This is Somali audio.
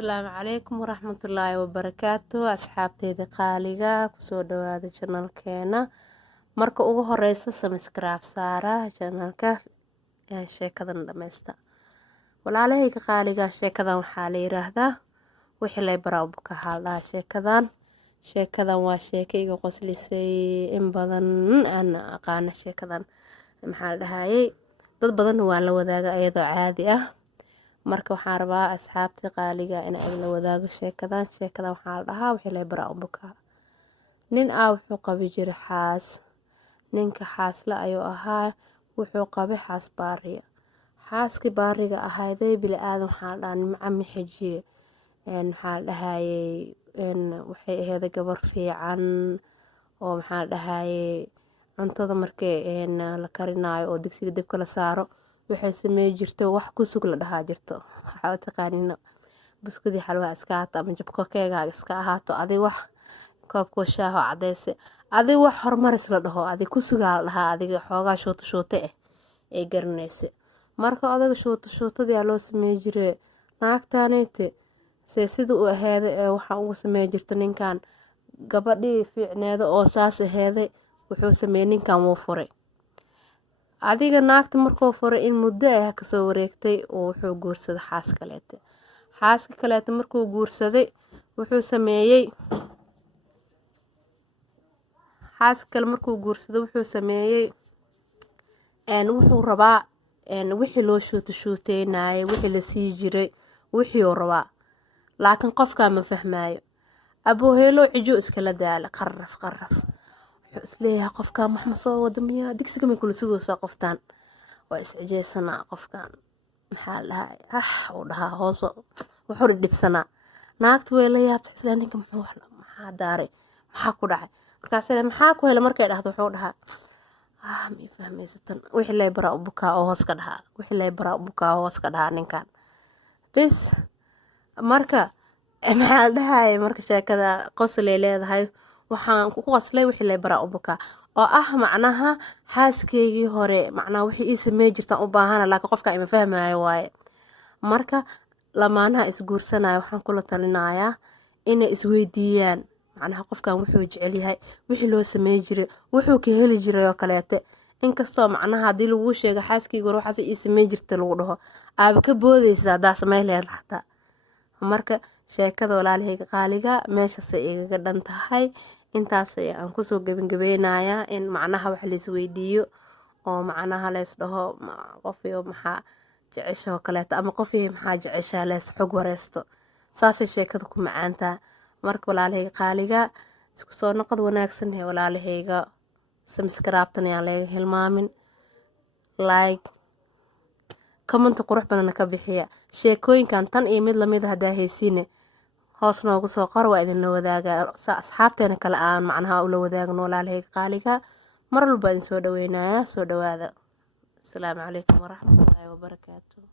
السلام عليكم ورحمة الله وبركاته أصحابتي قاليقة كسو دواada channelkeena marka ugu horeysa subscribe saara channelka sheekadan dhameysta walaalahayga qaaliga sheekadan waxaa la yiraahdaa wixii lay baraab ka hadlaa sheekadan waa sheeko iga qoslisay in badan aan aqaan sheekadan maxaa la dhahayay dad badan waa la wadaaga iyadoo caadi ah marka waxaan rabaa asxaabta qaaliga in ay la wadaago sheekadan waxaa la dhahaa wixii lay baraab ka nin wuxuu qabi jiray xaas ninka xaasla ayuu ahaa wuxuu qabay xaas baariya xaaskii baariga ahayday bili aadan waxaa la dhahaa macami xijiye maxaa la dhahayay waxay ahayd gabar fiican oo maxaa la dhahayay cuntada markay la karinaayo oo digsiga dibka la saaro waxay sameey jirto wax ku sug la dhahaa jirto waxa taqaanina buskudii xalwa iska ahaato ama jabko keegaaga iska ahaato adi wax koobko shaaho cadeyse adi wax hormaris la dhaho adi ku sugaa la dhahaa adiga xoogaa shooto ee garanaysa marka odaga shootadii loo sameey jiray naagtaanayte sida uu aheeday ee waxa uu sameey jirto ninkan gabadhii fiicneeda oo saas aheeday wuxuu sameey ninkan wuu furay adiga naagta markuu furay in muddo ah ka soo wareegtay oo wuxuu guursaday xaaska kaleete markuu guursaday wuxuu sameeyay wuxuu rabaa wixii loo shooteynayay wixii la sii jiray wixii uu rabaa laakiin qofka ma fahmaayo abooheelo cijo iskala daala qarraf wuxuu isleeyahay qofka maxma soo wada miyaa digsiga ma kula sugaysaa qoftan waa iscijeysana qofkan maxaa la dhahay uu dhahaa hoos wuxuu dhibsanaa naagtu way la yaabtay isla ninka maxaa daaray maxaa ku dhacay markaas maxaa ku helay markay dhahdo wuxuu dhahaa ma fahmaysatan wixii lay bara bukaa oo hoos ka dhahaa ninkan bis marka maxaa la dhahay marka sheekada qoslay leedahay waxaan ku qoslay wixii lay bara bukaa oo macnaha xaaskeygii hore macnaha wixii ii sameey jirtaan u baahana laakiin qofka ima fahmaayo waaye marka lamaanaha isguursanaya waxaan kula talinayaa inay isweydiiyaan macnaha qofkan wuxuu jecel yahay wixii loo sameey jiray wuxuu ka heli jiray oo kaleete inkastoo macnaha haddii lagu sheego xaaskeyga hore waxaas ii sameey jirtay lagu dhaho aaba ka boodaysa haddaa samey leed xataa marka sheekada walaalahayga qaaliga meeshaasay igaga dhan tahay intaas aan kusoo gabagabeynayaa in macnaha wax la isweydiiyo oo macnaha leys dhaho qofiyo maxaa jecesha oo kaleeto ama qofiyo maxaa jeceshaa leys xog wareysto saasay sheekada ku macaantaa marka walaalahayga qaaliga isku soo noqod wanaagsan ee walaalahayga subscribe-tan ayaan laga hilmaamin like comment qurux badan ka bixiya sheekooyinkan tan iyo mid lamid ah hadaa haysiine hoos noogu soo qor waa idin la wadaagaa asxaabteena kale aan macnaha ula wadaagno walaalahayga qaaliga mar walba idin soo dhaweynayaa soo dhawaada asalaamu calaykum waraxmatullaahi wabarakaatu